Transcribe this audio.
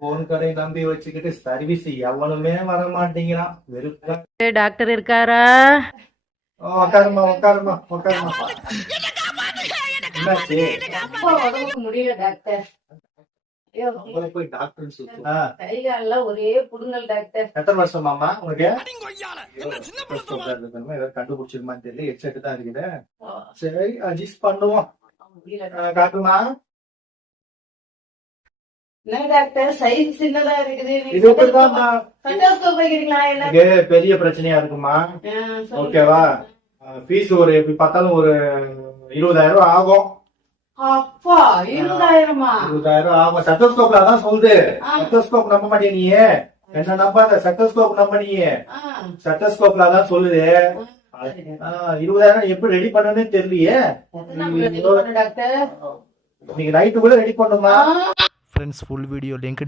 Phone கடை நம்பி வச்சுக்கிட்டு சர்வீஸ் எவனுமே வர மாட்டேங்கிறான். வெறுப்பா. டாக்டர் இருக்காரா? உட்காருமா உட்காருமா உட்காருமா. என்னாச்சு? ரொம்ப உடம்புக்கு முடியல டாக்டர். ஐயோ, போய் டாக்டர் சுத்து. கை கால்ல ஒரே புடுங்கல் டாக்டர். எத்தனை வருஷமாமா உங்களுக்கு? ஏதாவது கண்டுபிடிச்சிருமான்னு தெரியல. ஹெட்செட் தான் இருக்குது. சரி அட்ஜஸ்ட் பண்ணுவோம். காட்டுமா? என்ன டாக்டர் சைஸ் சின்னதா இருக்குது. இது எப்படிதான் ஸ்டெத்தோஸ்கோப் வைக்கிறீங்களா? என்ன பெரிய பிரச்சனையா இருக்குமா? ஓகேவா? ஃபீஸ் ஒரு எப்படி பார்த்தாலும் ஒரு 20,000 ரூபாய் ஆகும். அப்பா 20,000மா? 20,000 ஆகும். ஸ்டெத்தோஸ்கோப்ல அதான் சொல்லுது. ஸ்டெத்தோஸ்கோப் நம்ப மாட்டே நீ? என்ன நம்பாத, ஸ்டெத்தோஸ்கோப் நம்ப நீ? ஸ்டெத்தோஸ்கோப்ல அதான் சொல்லுது. 20,000 எப்படி ரெடி பண்ணனே தெரியலையே. டாக்டர் நீங்க நைட்டு கூட ரெடி பண்ணுமா? Friends, full video link